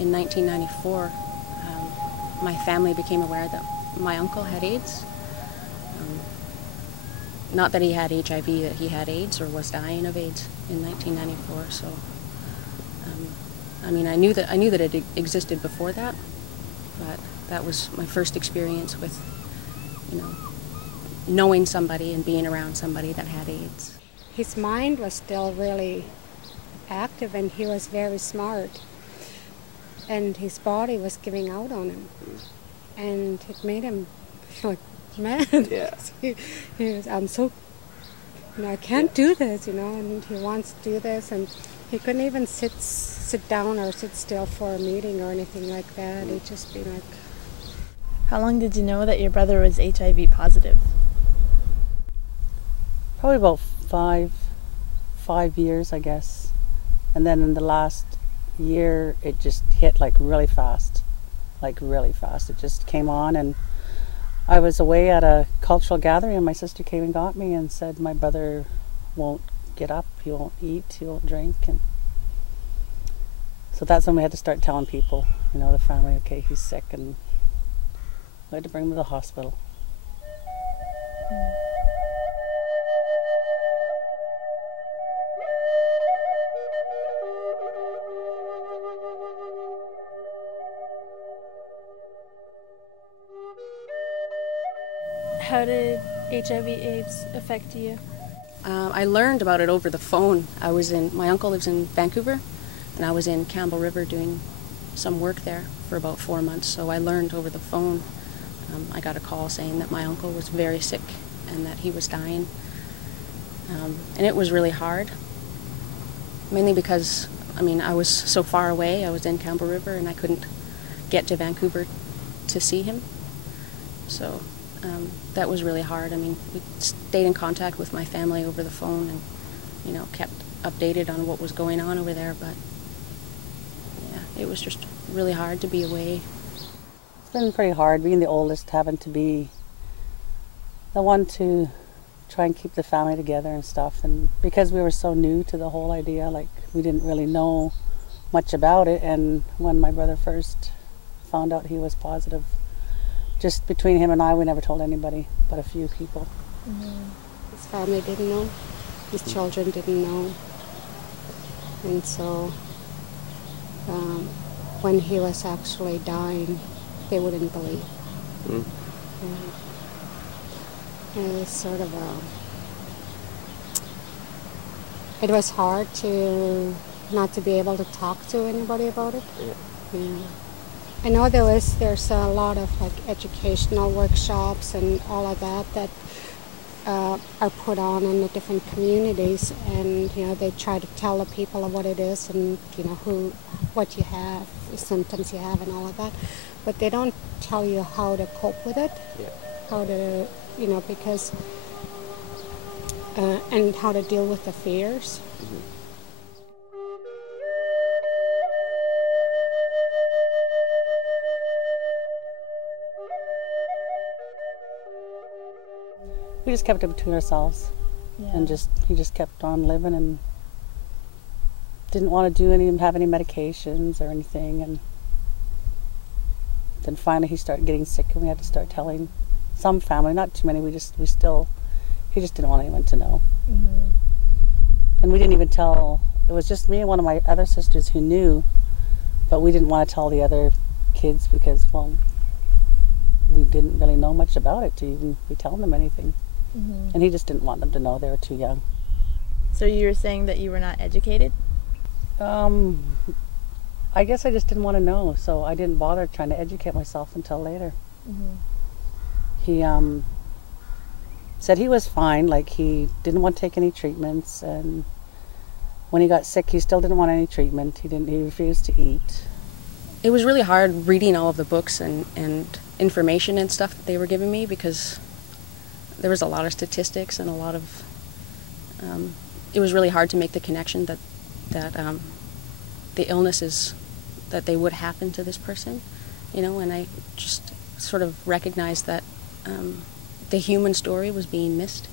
in 1994, my family became aware that my uncle had AIDS. Not that he had HIV, that he had AIDS or was dying of AIDS in 1994. So, I mean, I knew that it existed before that, but that was my first experience with, knowing somebody and being around somebody that had AIDS. His mind was still really active, and he was very smart, and his body was giving out on him, and it made him like mad. Yeah. he was, I'm so, I can't do this, and he wants to do this, and he couldn't even sit down or sit still for a meeting or anything like that. He'd just be like. How long did you know that your brother was HIV positive? Probably about five years, I guess. And then in the last year, it just hit like really fast. It just came on, and I was away at a cultural gathering, and my sister came and got me and said, my brother won't get up, he won't eat, he won't drink. And so that's when we had to start telling people, the family, okay, he's sick, and we had to bring him to the hospital. How did HIV/AIDS affect you? I learned about it over the phone. My uncle lives in Vancouver, and I was in Campbell River doing some work there for about 4 months, so I learned over the phone. I got a call saying that my uncle was very sick and that he was dying. And it was really hard, mainly because, I was so far away. I was in Campbell River, and I couldn't get to Vancouver to see him. So that was really hard. We stayed in contact with my family over the phone and, kept updated on what was going on over there, but yeah, it was just really hard to be away. It's been pretty hard being the oldest, having to be the one to try and keep the family together and stuff. And because we were so new to the whole idea, we didn't really know much about it. And when my brother first found out he was positive, just between him and I, we never told anybody but a few people. Mm-hmm. His family didn't know. His children didn't know. And so when he was actually dying, they wouldn't believe. Mm. And it was sort of it was hard to not to be able to talk to anybody about it. Yeah. I know there's a lot of educational workshops and all of that are put on in the different communities, and they try to tell the people of what it is and what you have, the symptoms you have, and all of that. But they don't tell you how to cope with it, how to because and how to deal with the fears. Mm-hmm. We just kept it between ourselves, and he just kept on living and didn't want to have any medications or anything. And then finally he started getting sick, and we had to start telling some family, not too many. He just didn't want anyone to know. Mm-hmm. And we didn't even tell. It was just me and one of my other sisters who knew, but we didn't want to tell the other kids because, we didn't really know much about it to even be telling them anything. Mm-hmm. And he just didn't want them to know. They were too young. So you were saying that you were not educated? I guess I just didn't want to know, so I didn't bother trying to educate myself until later. Mm-hmm. He said he was fine, he didn't want to take any treatments, and when he got sick he still didn't want any treatment. He refused to eat. It was really hard reading all of the books and information and stuff that they were giving me, because there was a lot of statistics and a lot of it was really hard to make the connection that the illnesses that they would happen to this person, and I just sort of recognized that the human story was being missed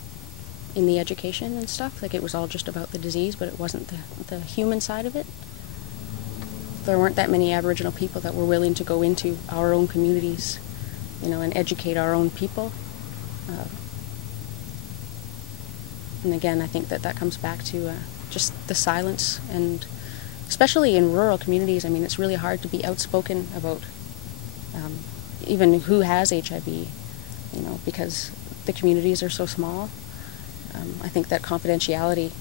in the education and stuff. It was all just about the disease, but it wasn't the human side of it. there weren't that many Aboriginal people that were willing to go into our own communities, and educate our own people. And again, I think that comes back to just the silence, and especially in rural communities, I mean, it's really hard to be outspoken about even who has HIV, because the communities are so small. I think that confidentiality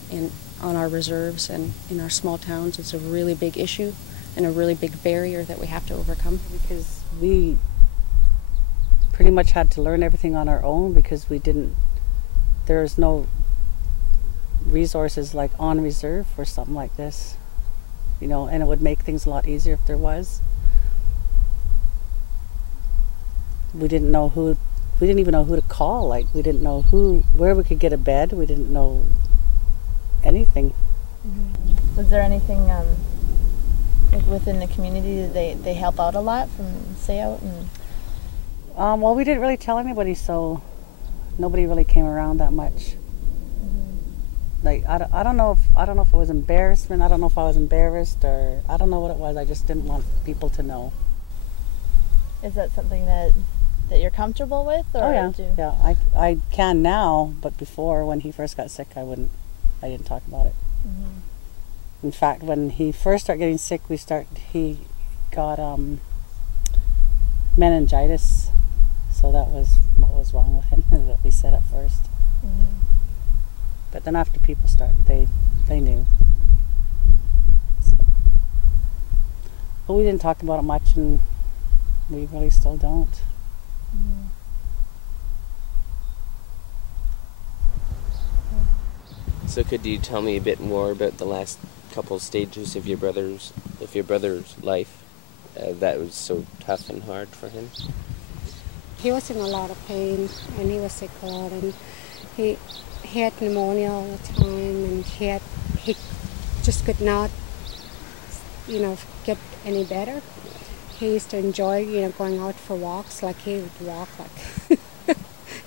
on our reserves and in our small towns is a really big issue and a really big barrier that we have to overcome. Because we pretty much had to learn everything on our own, because there's no resources like on reserve for something like this, and it would make things a lot easier if there was. We didn't even know who to call. Like, we didn't know where we could get a bed. We didn't know anything. Mm-hmm. Was there anything within the community that they help out a lot from stay out? And well, we didn't really tell anybody, so nobody really came around that much. Like, I don't know if it was embarrassment. I don't know if I was embarrassed, or I don't know what it was. I just didn't want people to know. Is that something that you're comfortable with? Or oh yeah, yeah. I can now, but before, when he first got sick, I didn't talk about it. Mm-hmm. In fact, when he first started getting sick, he got meningitis. So that was what was wrong with him, that we said at first. Mm-hmm. But then after people they knew. So. But we didn't talk about it much, and we really still don't. Mm-hmm. So could you tell me a bit more about the last couple stages of your brother's life that was so tough and hard for him? He was in a lot of pain, and he was sick a lot, and he had pneumonia all the time, and he just could not, get any better. He used to enjoy, going out for walks. Like, he would walk like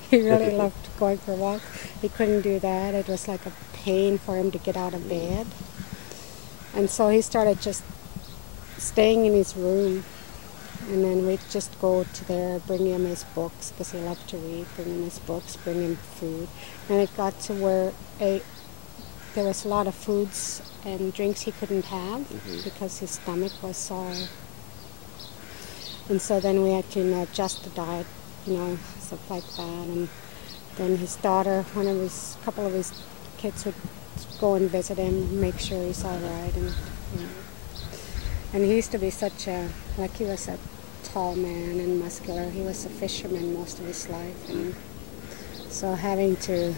he really loved going for walks. He couldn't do that. It was like a pain for him to get out of bed. And so he started just staying in his room. And then we'd just go to there, bring him his books, because he loved to read, bring him his books, bring him food. And it got to where there was a lot of foods and drinks he couldn't have, mm-hmm. because his stomach was sore. And so then we had to adjust the diet, stuff like that. And then his daughter, a couple of his kids would go and visit him, make sure he's all right. And he used to be he was a tall man and muscular. He was a fisherman most of his life. And so having to,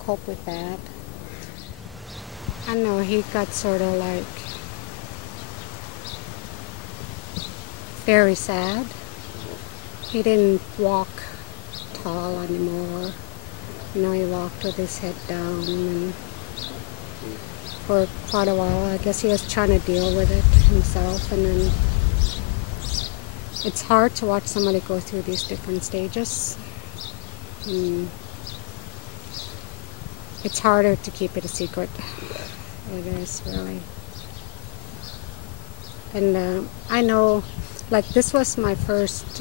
cope with that. I know he got sort of like very sad. He didn't walk tall anymore. He walked with his head down, and for quite a while, I guess he was trying to deal with it himself. And then it's hard to watch somebody go through these different stages. It's harder to keep it a secret. It is, really. And I know, like, this was my first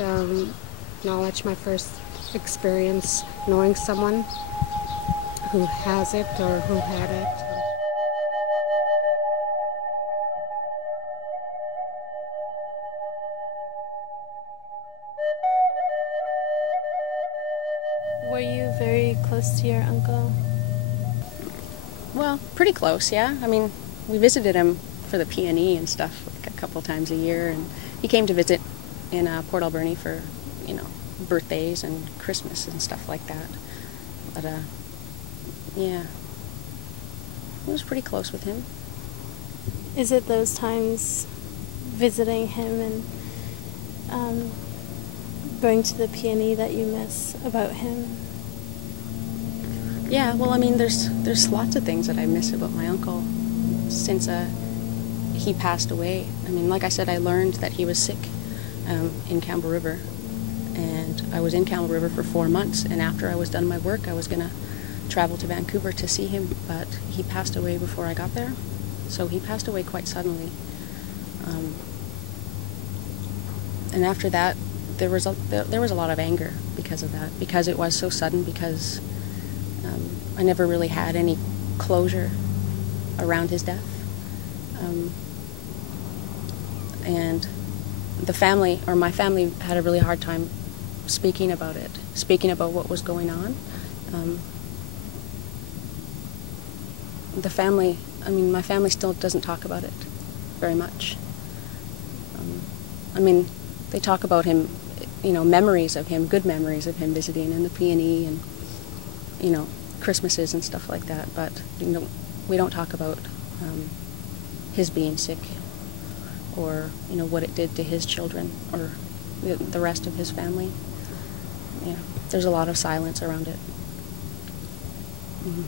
knowledge, my first experience knowing someone who has it or who had it. Were you very close to your uncle? Well, pretty close, yeah. I mean, we visited him for the P&E and stuff like a couple times a year, and he came to visit in Port Alberni for, birthdays and Christmas and stuff like that. But, yeah, I was pretty close with him. Is it those times visiting him and going to the P&E that you miss about him? Yeah, well, I mean, there's lots of things that I miss about my uncle since he passed away. I mean, like I said, I learned that he was sick in Campbell River, and I was in Campbell River for 4 months, and after I was done my work, I was going to travel to Vancouver to see him, but he passed away before I got there. So he passed away quite suddenly, And after that, there was a lot of anger because of that, because it was so sudden, because I never really had any closure around his death. And the family, or my family, had a really hard time speaking about it, speaking about what was going on. The family, I mean, my family still doesn't talk about it very much. I mean, they talk about him, you know, memories of him, good memories of him visiting in the P&E and, you know, Christmases and stuff like that, but you know, we don't talk about his being sick, or you know what it did to his children or the rest of his family. Yeah, there's a lot of silence around it. Mm-hmm.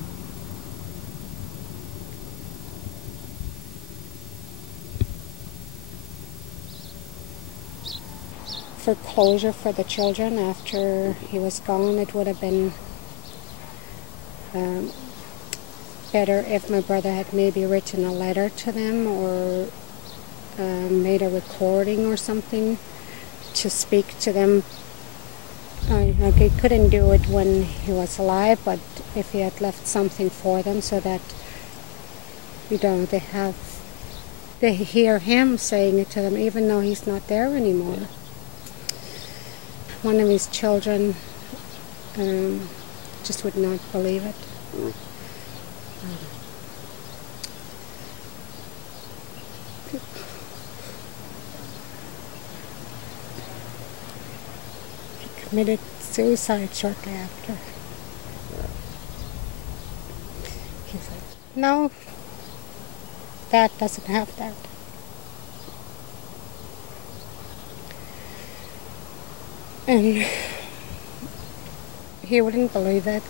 For closure for the children after he was gone, it would have been better if my brother had maybe written a letter to them, or made a recording or something to speak to them. Like he couldn't do it when he was alive, but if he had left something for them so that, you know, they hear him saying it to them even though he's not there anymore. One of his children just would not believe it. He committed suicide shortly after. He's like, no, Dad doesn't have that. And he wouldn't believe it.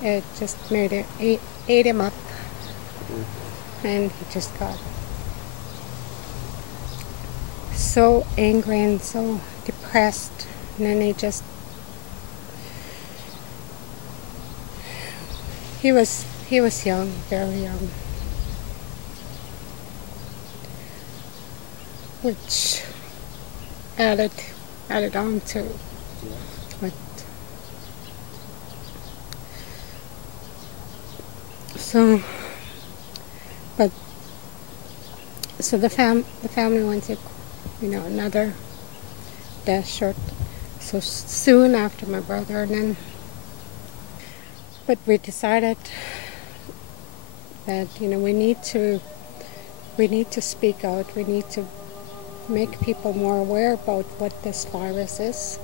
It just made it, ate him up. And he just got so angry and so depressed. And then he was young, very young. Which added on to what. So the family went to, you know, another death short so soon after my brother, and then, but we decided that, you know, we need to speak out. We need to make people more aware about what this virus is.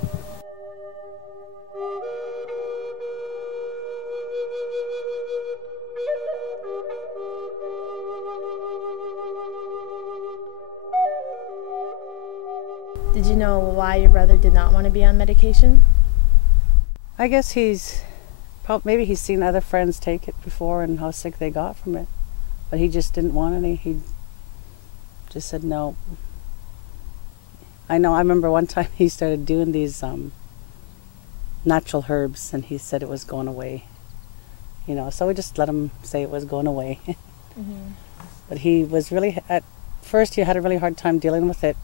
Did you know why your brother did not want to be on medication? I guess maybe he's seen other friends take it before and how sick they got from it. But he just didn't want any. He just said no. I remember one time he started doing these natural herbs, and he said it was going away. You know, so we just let him say it was going away. Mm-hmm. But he was really, at first he had a really hard time dealing with it.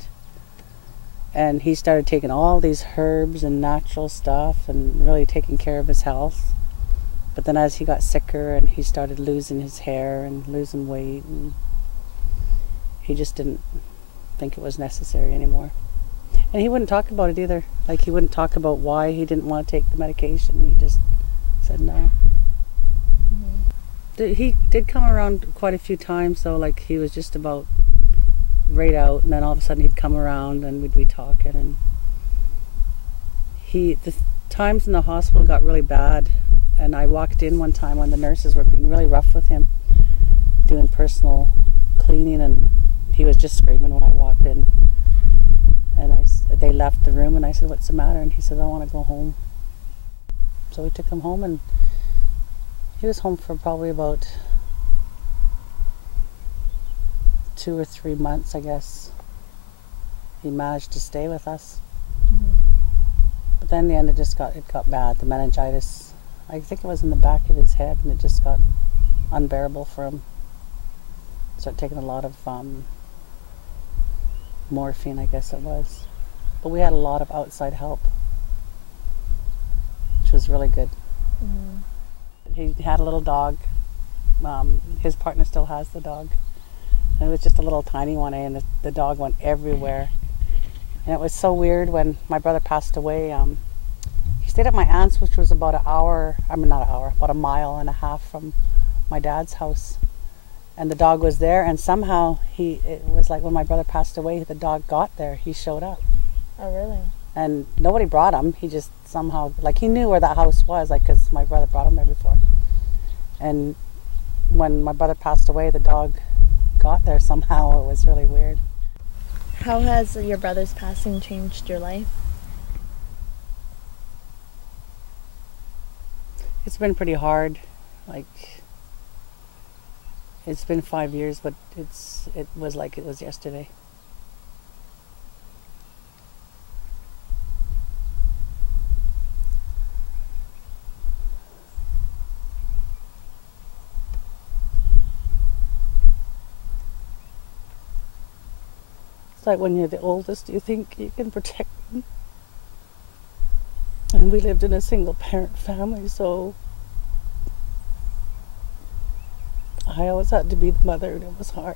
And he started taking all these herbs and natural stuff and really taking care of his health. But then as he got sicker and he started losing his hair and losing weight, and he just didn't think it was necessary anymore. And he wouldn't talk about it either. Like, he wouldn't talk about why he didn't want to take the medication. He just said no. Mm-hmm. He did come around quite a few times, though. Like, he was just about right out, and then all of a sudden he'd come around and we'd be talking, and the times in the hospital got really bad, and I walked in one time when the nurses were being really rough with him, doing personal cleaning, and he was just screaming when I walked in, and they left the room, and I said, "What's the matter?" And he said, "I want to go home." So we took him home, and he was home for probably about 2 or 3 months, I guess. He managed to stay with us. Mm-hmm. But then in the end it got bad. The meningitis, I think it was in the back of his head, and it just got unbearable for him. Started taking a lot of morphine, I guess it was. But we had a lot of outside help, which was really good. He had a little dog. His partner still has the dog. And it was just a little tiny one, and the dog went everywhere. And it was so weird when my brother passed away. He stayed at my aunt's, which was about about a mile and a half from my dad's house. And the dog was there, and somehow it was like when my brother passed away, the dog got there. He showed up. Oh, really? And nobody brought him. He just somehow, like, he knew where that house was, like, because my brother brought him there before. And when my brother passed away, the dog got there somehow. It was really weird. How has your brother's passing changed your life? It's been pretty hard. Like, it's been 5 years, but it was like it was yesterday. It's like when you're the oldest, you think you can protect them. And we lived in a single parent family, so I always had to be the mother, and it was hard.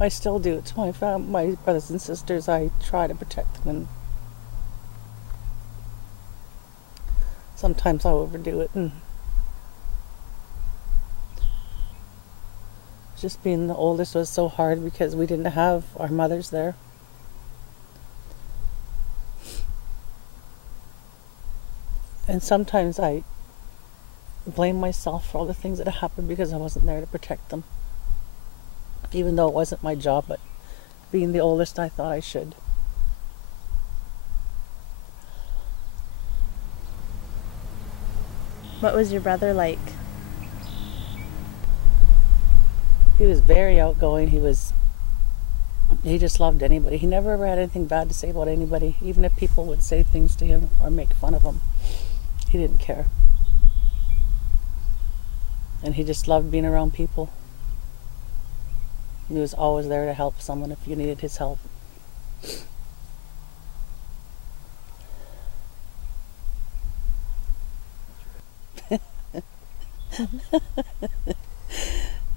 I still do it to my brothers and sisters. I try to protect them, and sometimes I overdo it. And just being the oldest was so hard because we didn't have our mothers there. And sometimes I blame myself for all the things that happened because I wasn't there to protect them. Even though it wasn't my job, but being the oldest, I thought I should. What was your brother like? He was very outgoing. He just loved anybody. He never ever had anything bad to say about anybody, even if people would say things to him or make fun of him. He didn't care. And he just loved being around people. He was always there to help someone if you needed his help.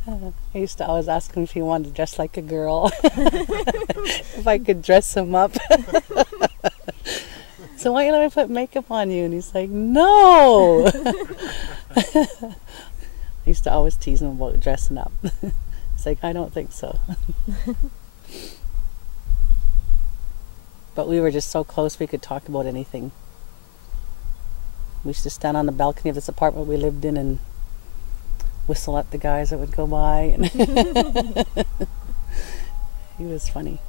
I used to always ask him if he wanted to dress like a girl. If I could dress him up. So why don't I put makeup on you? And he's like, no! I used to always tease him about dressing up. It's like, I don't think so. But we were just so close we could talk about anything. We used to stand on the balcony of this apartment we lived in and whistle at the guys that would go by. And he was funny.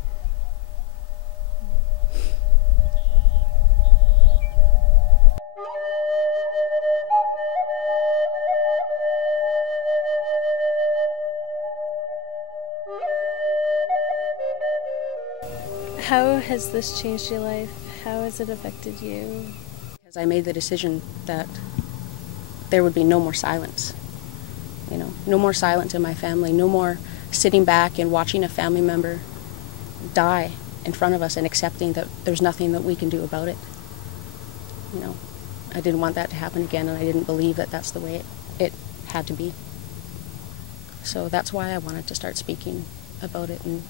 How has this changed your life? How has it affected you? Because I made the decision that there would be no more silence. You know, no more silence in my family, no more sitting back and watching a family member die in front of us and accepting that there's nothing that we can do about it. You know, I didn't want that to happen again, and I didn't believe that that's the way it had to be. So that's why I wanted to start speaking about it and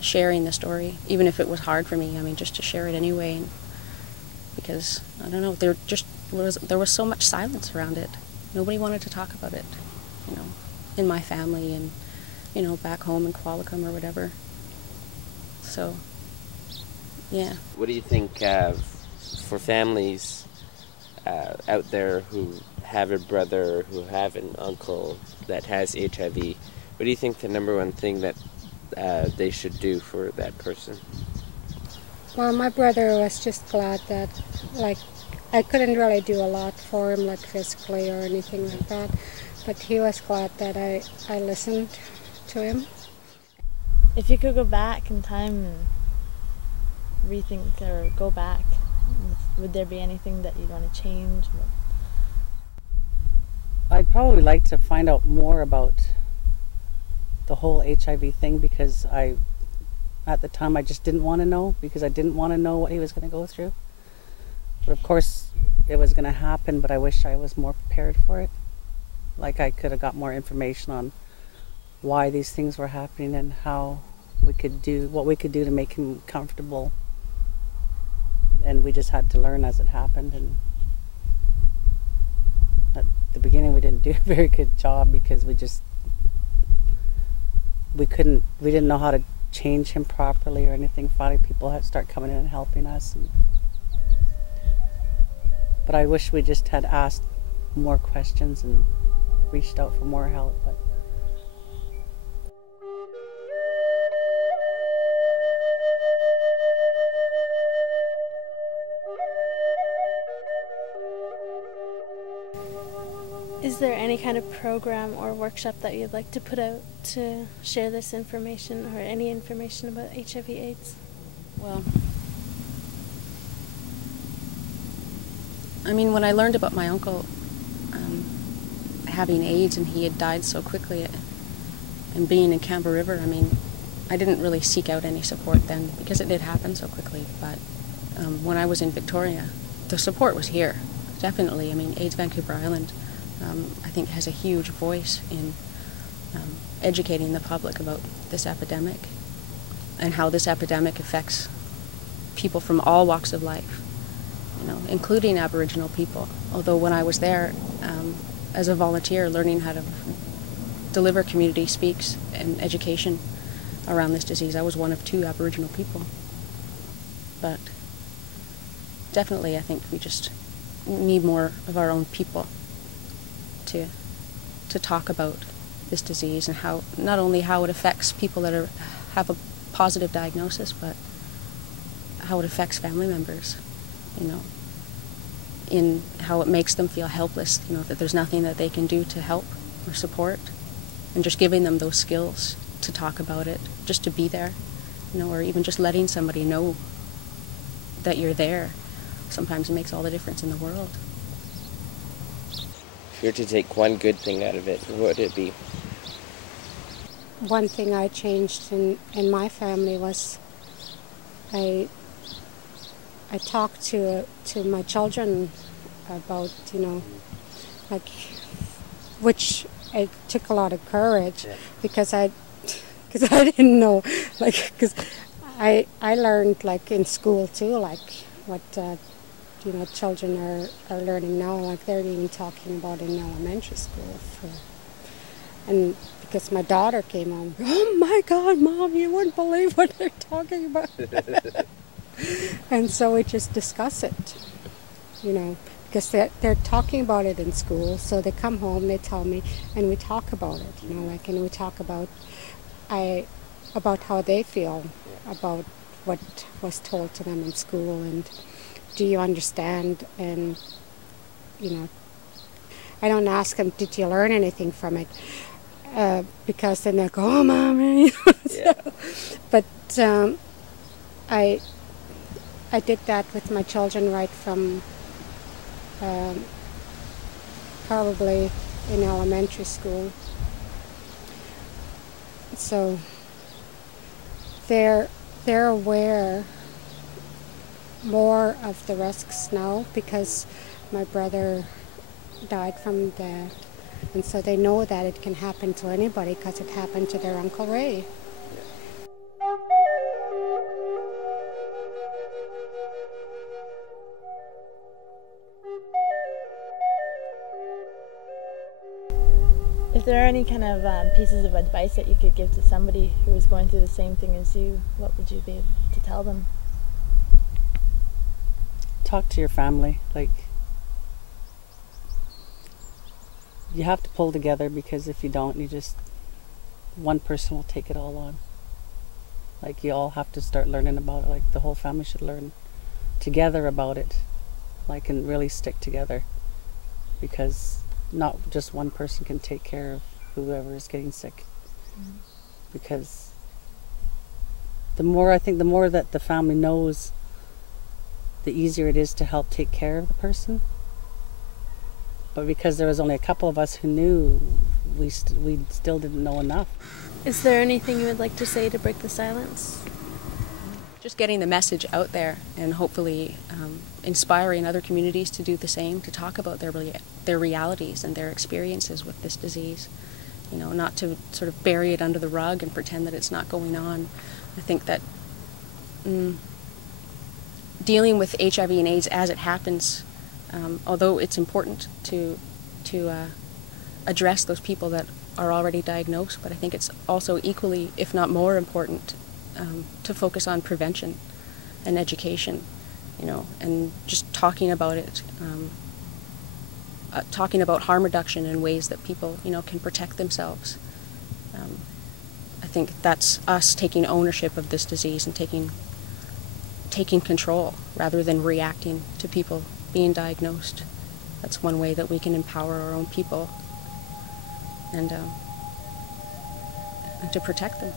sharing the story, even if it was hard for me. I mean, just to share it anyway, because I don't know, there was so much silence around it. Nobody wanted to talk about it, you know, in my family and, you know, back home in Qualicum or whatever. So, yeah. What do you think for families out there who have a brother, who have an uncle that has HIV, what do you think the number one thing that they should do for that person? Well, my brother was just glad that, like, I couldn't really do a lot for him, like physically or anything like that, but he was glad that I listened to him. If you could go back in time and rethink, or go back, would there be anything that you'd want to change? probably like to find out more about the whole HIV thing, because at the time I just didn't want to know, because I didn't want to know what he was going to go through. But of course it was going to happen, but I wish I was more prepared for it. Like I could have got more information on why these things were happening and how we could do what we could do to make him comfortable. And we just had to learn as it happened. And at the beginning we didn't do a very good job, because we didn't know how to change him properly or anything. Finally people had to start coming in and helping us. But I wish we just had asked more questions and reached out for more help. But Is there any kind of program or workshop that you'd like to put out to share this information or any information about HIV/AIDS? Well, I mean, when I learned about my uncle having AIDS and he had died so quickly, and being in Campbell River, I mean, I didn't really seek out any support then, because it did happen so quickly. But when I was in Victoria, the support was here, definitely. I mean, AIDS Vancouver Island, I think, has a huge voice in educating the public about this epidemic and how this epidemic affects people from all walks of life, you know, including Aboriginal people. Although when I was there as a volunteer learning how to deliver community speaks and education around this disease, I was one of 2 Aboriginal people. But definitely I think we just need more of our own people to talk about this disease and how, not only how it affects people that have a positive diagnosis, but how it affects family members, you know, in how it makes them feel helpless, you know, that there's nothing that they can do to help or support, and just giving them those skills to talk about it, just to be there, you know, or even just letting somebody know that you're there. Sometimes it makes all the difference in the world. If you were to take one good thing out of it, what would it be? One thing I changed in my family was I talked to my children about, you know, like, which it took a lot of courage, because I didn't know, like, because I learned, like, in school too, like what you know, children are learning now, like they're even talking about in elementary school. And because my daughter came home, oh my God, Mom, you wouldn't believe what they're talking about. And so we just discuss it, you know, because they're talking about it in school. So they come home, they tell me, and we talk about it, you know, like, and we talk about how they feel about what was told to them in school, and do you understand? And, you know, I don't ask them, did you learn anything from it? Because then they go, oh, Mommy. Yeah. But I did that with my children right from probably in elementary school. So they're aware more of the risks now, because my brother died from that, and so they know that it can happen to anybody, because it happened to their Uncle Ray. If there are any kind of pieces of advice that you could give to somebody who is going through the same thing as you, what would you be able to tell them? talk to your family. Like, you have to pull together, because if you don't, one person will take it all on. Like, you all have to start learning about it. Like, the whole family should learn together about it, like, and really stick together, because not just one person can take care of whoever is getting sick. Mm-hmm. Because the more that the family knows, the easier it is to help take care of the person. But because there was only a couple of us who knew, we still didn't know enough. Is there anything you would like to say to break the silence? Just getting the message out there and hopefully inspiring other communities to do the same, to talk about their realities and their experiences with this disease. You know, not to sort of bury it under the rug and pretend that it's not going on. I think that dealing with HIV and AIDS as it happens, although it's important to address those people that are already diagnosed, but I think it's also equally, if not more important, to focus on prevention and education, you know, and just talking about it, talking about harm reduction in ways that people, you know, can protect themselves. I think that's us taking ownership of this disease and taking control rather than reacting to people being diagnosed. That's one way that we can empower our own people and to protect them.